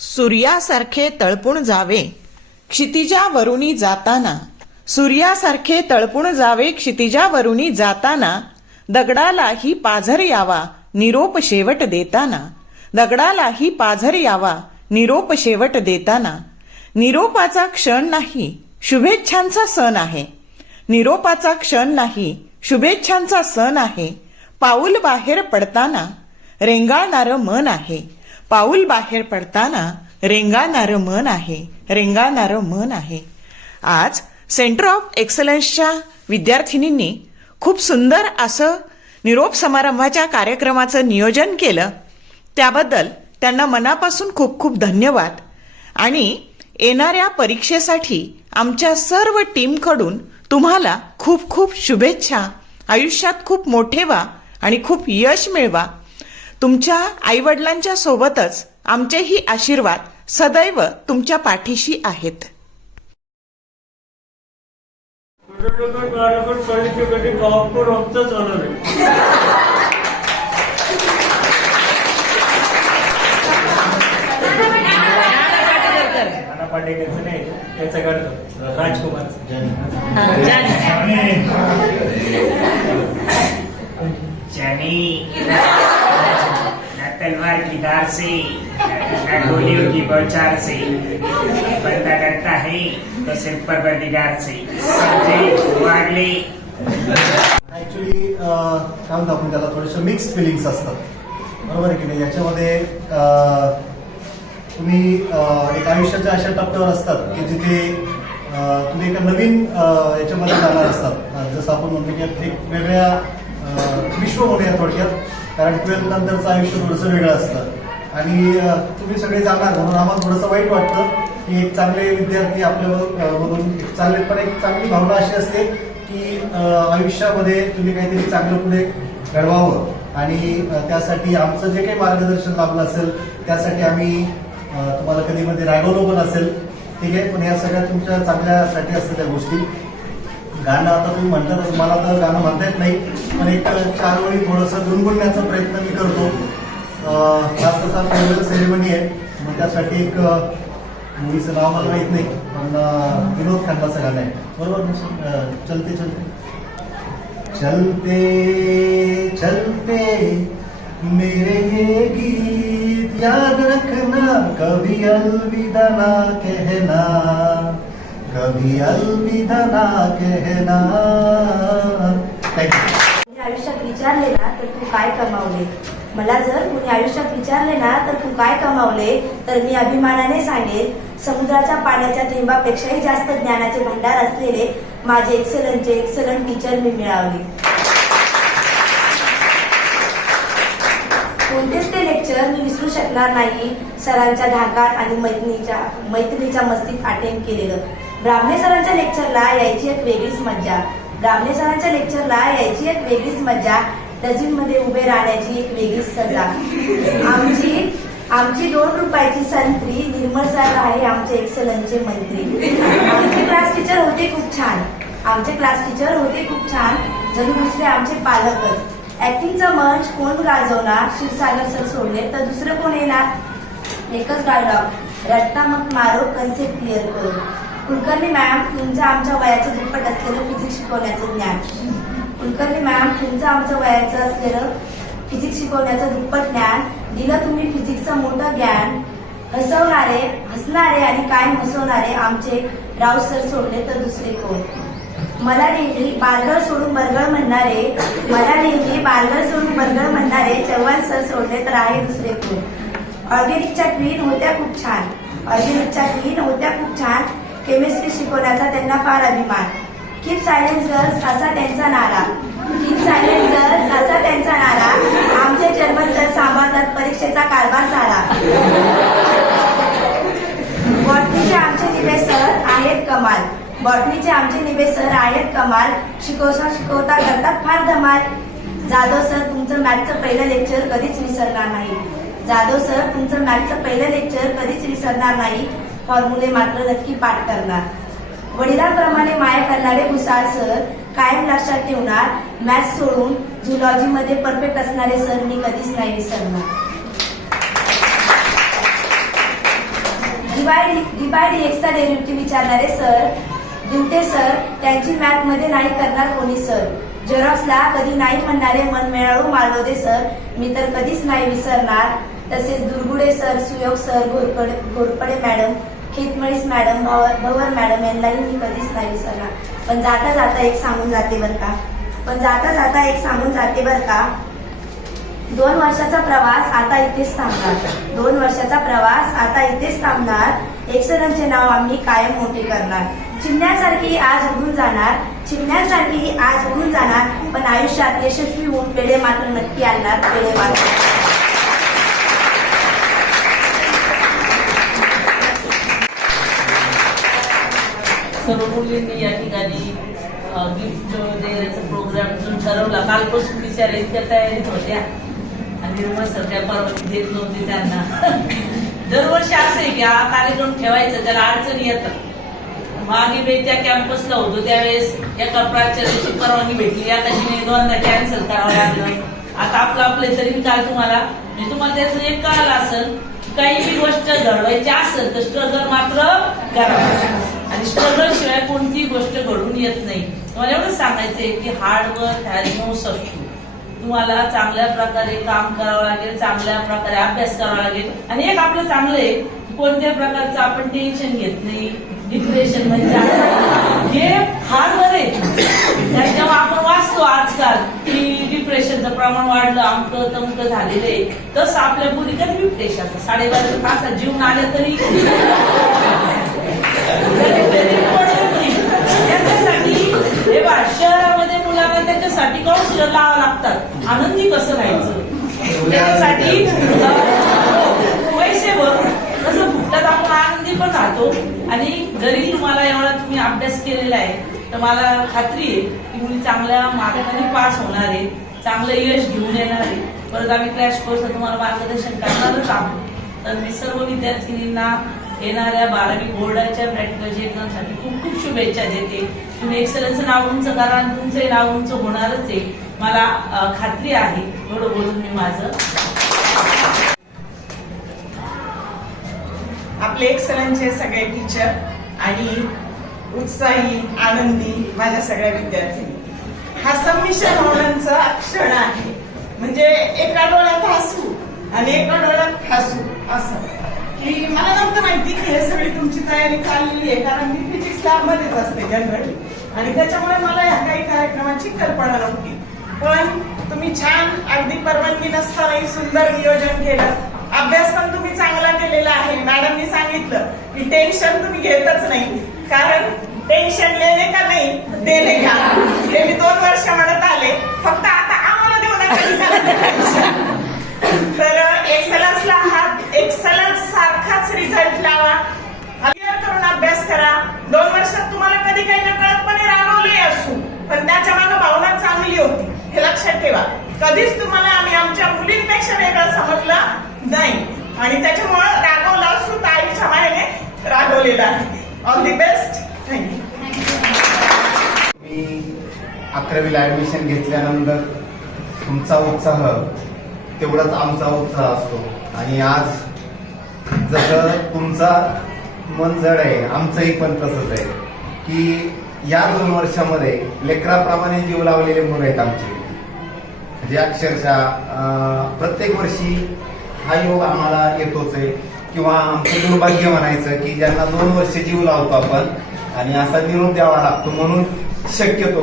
सूर्यासारखे तळपून जावे क्षितिजावरुनी जाताना, सूर्यासारखे तळपून जावे क्षितिजावरुनी जाताना, दगडालाही पाझर यावा निरोप शेवट देताना, दगडालाही पाझर यावा निरोप शेवट देताना. निरोपाचा क्षण नाही शुभेच्छांचा सण आहे, निरोपाचा क्षण नाही शुभेच्छांचा सण आहे. पाऊल बाहेर पडताना रेंगाळणारं मन आहे, पाऊल बाहेर पडताना रेंगाळणारं मन आहे, रेंगाळणारं मन आहे. आज सेंटर ऑफ एक्सलन्सच्या विद्यार्थिनींनी खूप सुंदर असं निरोप समारंभाच्या कार्यक्रमाचं नियोजन केलं. त्याबद्दल त्यांना मनापासून खूप खूप धन्यवाद. आणि येणाऱ्या परीक्षेसाठी आमच्या सर्व टीमकडून तुम्हाला खूप खूप शुभेच्छा. आयुष्यात खूप मोठे व्हा आणि खूप यश मिळवा. तुमच्या आईवडिलांच्या सोबतच आमचेही आशीर्वाद सदैव तुमच्या पाठीशी आहेत. पाटेकरचं नाही, याचं करतो राजकुमार जानी ना तलवार की धार से ना गोलियों की बौछार से, बंदा करता है तो सिर्फ परवरदिगार से. संजय वागले. ऍक्च्युली काय म्हणतो आपण त्याला, थोडेसे मिक्स फिलिंग्स असतात, बरोबर आहे की नाही. याच्यामध्ये तुम्ही एक आयुष्याच्या अशा टप्प्यावर असतात की जिथे तुम्ही एका नवीन याच्यामध्ये जाणार असतात. जसं आपण म्हणतो की एक वेगळ्या विश्व म्हणूया थोडक्यात, कारण 12th नंतरचं आयुष्य थोडंसं वेगळं असतं आणि तुम्ही सगळे जाणार म्हणून आम्हाला थोडंसं वाईट वाटतं की एक चांगले विद्यार्थी आपल्या मधून चालले. पण एक चांगली भावना अशी असते की आयुष्यामध्ये तुम्ही काहीतरी चांगलं पुढे घडवावं आणि त्यासाठी आमचं जे काही मार्गदर्शन लाभलं असेल त्यासाठी आम्ही तुम्हाला कधी मध्ये रागवलो पण असेल, ठीक आहे. पण या सगळ्या तुमच्या चांगल्यासाठी असतं त्या गोष्टी. गाणं आता तुम्ही म्हणतात, मला तर गाणं म्हणता येत नाही, पण एक 4 ओळी थोडंसं गुणगुणण्याचा प्रयत्न मी करतो. आज तसा फेअरवेल सेरेमनी आहे, मग त्यासाठी एक मूवीचं नाव मला माहीत नाही, पण विनोद खन्नाचं गाणं आहे, बरोबर. चलते चलते चलते चलते मेरे ये गीत याद रखना, कभी अलविदा ना कहना, कभी अलविदा ना कहना. आयुष्यात विचारले ना तर तू काय कमावले, मला जर कुणी आयुष्यात विचारले ना तर तू काय कमावले, तर मी अभिमानाने सांगेन समुद्राच्या पाण्याच्या थेंबापेक्षाही जास्त ज्ञानाचे भांडार असलेले माझे एक्सलंट टीचर मी मिळवले. कोणतेच ते लेक्चर मी विसरू शकणार नाही. सरांच्या धाकात आणि मैत्रिणीच्या मस्तीत अटेंड केलेलं. ब्राह्मणे सरांच्या लेक्चरला यायची एक वेगळीच मज्जा, ब्राह्मणे सरांच्या लेक्चरला यायची एक वेगळीच मज्जा. डझिन मध्ये उभे राहण्याची एक वेगळीच सजा. आमची 2 रुपयाची संत्री निर्मळ सर आहे आमचे एक्सलंटचे मंत्री. आमचे क्लास टीचर होते खूप छान, आमचे क्लास टीचर होते खूप छान, जणू दुसरे आमचे पालकच. ऍक्टिंगचा मंच कोण गाजवणार, क्षीरसागर सर सोडले तर दुसरं कोण येणार. एकच डायलॉग, रट्टा मग मारो कन्सेप्ट क्लिअर करू. कुलकर्णी मॅम, तुमचं आमच्या वयाचं दुप्पट असलेलं फिजिक्स शिकवण्याचं ज्ञान. कुलकर्णी मॅम, तुमचं आमच्या वयाचं असलेलं फिजिक्स शिकवण्याचं दुप्पट ज्ञान दिलं तुम्ही. फिजिक्सचं मोठं ज्ञान. हसणारे आणि कायम हसवणारे आमचे राव सर सोडले तर दुसरे कोण. मला नेहमी बालगड सोडून बर्गर म्हणणारे, चव्हाण सर सोडले तर आहे दुसरे कोण. ऑर्गॅनिकच्या क्वीन होत्या खूप छान, केमिस्ट्री शिकवण्याचा त्यांना फार अभिमान. कीप सायलेन्स गर्ल्स असा त्यांचा नारा, आमचे जर्मन सर सांभाळतात परीक्षेचा कारभार सारा. बॉटनीचे आमचे निबे सर आहेत कमाल, शिकवता करतात फार धमाल. जाधव सर, तुमचं मॅथचं पहिलं लेक्चर कधीच विसरणार नाही. फॉर्म्युले मात्र नक्की पाठ करणार. वडिलांप्रमाणे माया करणारे भुसाळ सर कायम लक्षात ठेवणार. मॅथ्स सोडून झुलॉजी मध्ये परफेक्ट असणारे सर मी कधीच नाही विसरणार. डिबाय डीएक्सचा डेरिव्हेटिव्ह विचारणारे सर. दिवटे सर, त्यांची मॅथ मध्ये नाही करणार कोणी सर. झेरॉक्सला कधी नाही म्हणणारे मनमिळावू मालवदे सर, मी तर कधीच नाही विसरणार. तसेच दुर्गुडे सर, सुयोग सर, घोरपडे मॅडम, खेतमळीस मॅडम, भवर मॅडम यांनाही मी कधीच नाही विसरणार. पण जाता जाता एक सांगून जाते बर का. 2 वर्षाचा प्रवास आता इथेच थांबणार. 2 वर्षाचा प्रवास आता इथेच थांबणार. एक्सलन्सचे नाव आम्ही कायम मोठे करणार. चिमण्यासारखी आज उडून जाणार, पण आयुष्यात यशस्वी होऊन पेढे मात्र नक्की आणणार. पेढे मात्र सर्व मुलींनी या ठिकाणी गिफ्ट देण्याचा प्रोग्राम जो ठरवला कालपासून बिचारे इतक्या तयारीत होत्या आणि निर्मळ सर त्या परवानगी देत नव्हती त्यांना. दरवर्षी असं आहे की हा कार्यक्रम ठेवायचा त्याला अडचणी येतात. मागे मी त्या कॅम्पसला होतो त्यावेळेस एका प्राचार्याची परवानगी भेटली, एकाची 2दा कॅन्सल करावं लागलं. आता आपलं तरी मी काल तुम्हाला त्याचं एक कळालं असेल, काही गोष्ट घडवायची असेल तर स्ट्रगल मात्र करावं आणि स्ट्रगल शिवाय कोणतीही गोष्ट घडून येत नाही. तुम्हाला एवढंच सांगायचंय की हार्डवर्क हॅज नो सबस्टिट्यूट. तुम्हाला चांगल्या प्रकारे काम करावं लागेल, चांगल्या प्रकारे अभ्यास करावा लागेल. आणि एक आपलं चांगलं आहे कोणत्या प्रकारचं आपण टेन्शन घेत नाही. डिप्रेशन म्हणजे हे हार्डवर आहे. त्याच्यामुळे आपण वाचतो आजकाल की डिप्रेशनचं प्रमाण वाढलं, अमकं तमकं झालेलं आहे. तसं आपल्या मुली कधी डिप्रेशन 12.5 तासात जीवन आले तरी त्याच्यासाठी हे बा शहरामध्ये मुलांना त्याच्यासाठी काउन्सिलर लावावं लागतात. आनंदी कसं राहायचं त्याच्यासाठी पैसे भरून कसं फुटतात आपण आनंदी पण राहतो. आणि जरी तुम्हाला एवढा तुम्ही अभ्यास केलेला आहे तर मला खात्री आहे की मुली चांगल्या मार्गाने पास होणार आहे, चांगलं यश घेऊन येणार आहे. परत आम्ही क्रॅश कोर्स तुम्हाला मार्गदर्शन करणारच आहोत. तर मी सर्व विद्यार्थिनींना येणाऱ्या 12वी बोर्डाच्या प्रॅक्टिकल एक्झामसाठी खूप खूप शुभेच्छा देते. तुम्ही एक्सलन्सचं नाव उंच करा आणि तुमचंही नाव उंच होणारच आहे, मला खात्री आहे. एवढं बोलून मी माझं आपले एक्सलन्सचे सगळे टीचर आणि उत्साही आनंदी माझ्या सगळ्या विद्यार्थ्यांनी, हा संमिश्र भावनांचा क्षण आहे. म्हणजे एका डोळ्यात हसू आणि एका डोळ्यात हसू असं की मला नव्हतं माहिती की हे सगळी तुमची तयारी चाललेली आहे. कारण मी फिजिक्स लॅबमध्येच असते जनरली आणि त्याच्यामुळे मला ह्या काही कार्यक्रमाची कल्पना नव्हती. पण तुम्ही छान अगदी परवानगी नसतानाही सुंदर नियोजन केलं. अभ्यास पण तुम्ही चांगला केलेला आहे. मॅडमनी सांगितलं की टेन्शन तुम्ही घेतच नाही, कारण टेन्शन लेणे का नाही देणे का, हे मी 2 वर्ष म्हणत आले. फक्त आता आम्हाला देऊ नका. तर एक्सलन्सला हा एक्सलन्स सारखाच रिझल्ट लावा, क्लिअर करून अभ्यास करा. 2 वर्षात तुम्हाला कधी काही नकळतपणे रागवले असू पण त्याच्या मागे भावना चांगली होती हे लक्षात ठेवा. कधीच तुम्हाला आम्ही आमच्या मुलींपेक्षा वेगळं समजलं नाही आणि त्याच्यामुळे रागवला असू तर आईच्या मायेने रागवलेला आहे. All the best. थँक्यू. मी 11वीला ऍडमिशन घेतल्यानंतर तुमचा उत्साह तेवढाच आमचा उत्साह असतो आणि आज जसं तुमचा मन जड आहे आमचंही पण तसंच आहे की या 2 वर्षामध्ये लेकराप्रमाणे जीव लावलेले मुलं आहेत आमचे. म्हणजे अक्षरशः प्रत्येक वर्षी हा योग आम्हाला येतोच आहे किंवा आमचं दुर्भाग्य म्हणायचं की ज्यांना 2 वर्ष जीव लावतो आपण आणि असा निरोप द्यावा लागतो. म्हणून शक्यतो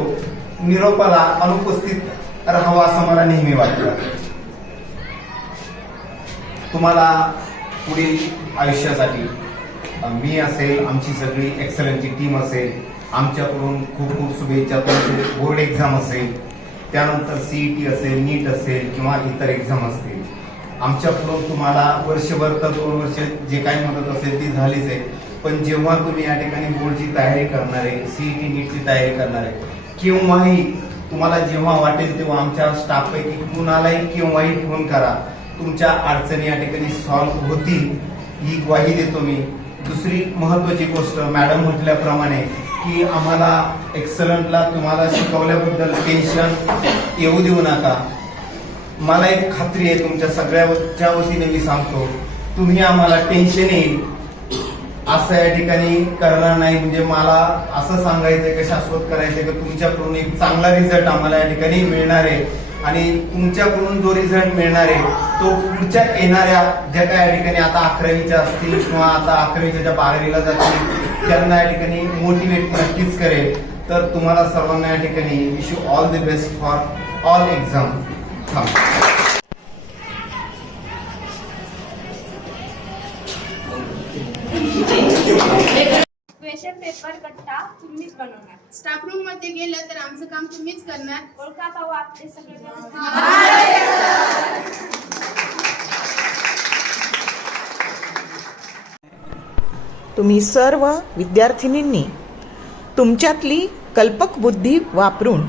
निरोपाला अनुपस्थित राहावं असं मला नेहमी वाटतं. तुम्हाला पुढील आयुष्यासाठी मी असेल, आमची सगळी एक्सलन्सची टीम असेल, आमच्याकडून खूप खूप शुभेच्छा. तुमचे बोर्ड एक्झाम असेल, त्यानंतर सीईटी असेल, नीट असेल किंवा इतर एक्झाम असतील, आमच्याकडून तुम्हाला वर्षभर तर 2 वर्ष जे काही मदत असेल ती झालीच आहे. पण जेव्हा तुम्ही या ठिकाणी बोर्डची तयारी करणार आहे, सीईटी नीटची तयारी करणार आहे, केव्हाही तुम्हाला जेव्हा वाटेल तेव्हा आमच्या स्टाफपैकी कुणालाही केव्हाही फोन करा. तुमच्या अडचणी या ठिकाणी सॉल्व्ह होतील ही ग्वाही देतो मी. दुसरी महत्वाची गोष्ट मॅडम म्हटल्याप्रमाणे की आम्हाला एक्सलंटला तुम्हाला शिकवल्याबद्दल टेन्शन येऊ देऊ नका. मला एक खात्री आहे तुमच्या सगळ्याच्या वतीने मी सांगतो, तुम्ही आम्हाला टेन्शन येईल असं या ठिकाणी करणार नाही. म्हणजे मला असं सांगायचंय की शाश्वत करायचंय की तुमच्याकडून एक चांगला रिझल्ट आम्हाला या ठिकाणी मिळणार आहे आणि तुमच्याकडून जो रिझल्ट मिळणार आहे तो पुढच्या येणाऱ्या ज्या काय या ठिकाणी आता 11वीच्या असतील किंवा आता 11वीच्या ज्या 12वीला जातील त्यांना या ठिकाणी मोटिवेट नक्कीच करेल. तर तुम्हाला सर्वांना या ठिकाणी wish you all the best for all exam. Question paper कट्टा तुम्हीच बनवणार. स्टाफ रूम मध्ये गेलं तर आमचं काम तुम्हीच करणार. ओळखा पाहू आपले सगळे व्यवस्थित. तुम्ही सर्व विद्यार्थिनींनी तुमच्यातली कल्पक बुद्धी वापरून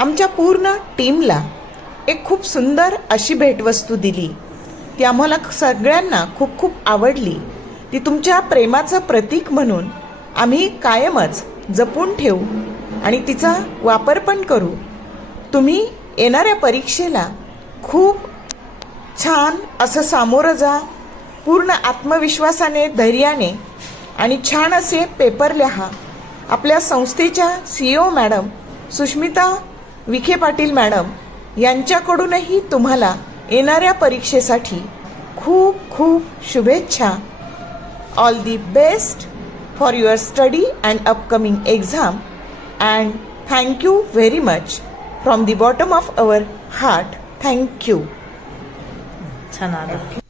आमच्या पूर्ण टीमला एक खूप सुंदर अशी भेटवस्तू दिली. ती आम्हाला सगळ्यांना खूप खूप आवडली. ती तुमच्या प्रेमाचं प्रतीक म्हणून आम्ही कायमच जपून ठेवू आणि तिचा वापर पण करू. तुम्ही येणाऱ्या परीक्षेला खूप छान असं सामोरं जा. पूर्ण आत्मविश्वासाने, धैर्याने आणि छान असे पेपर लिहा. आपल्या संस्थेच्या CEO madam Sushmita Vikhe Patil madam यांच्याकडूनही तुम्हाला येणाऱ्या परीक्षेसाठी खूप खूप शुभेच्छा. All the best for your study and upcoming exam and thank you very much from the bottom of our heart. Thank you. छान आलं.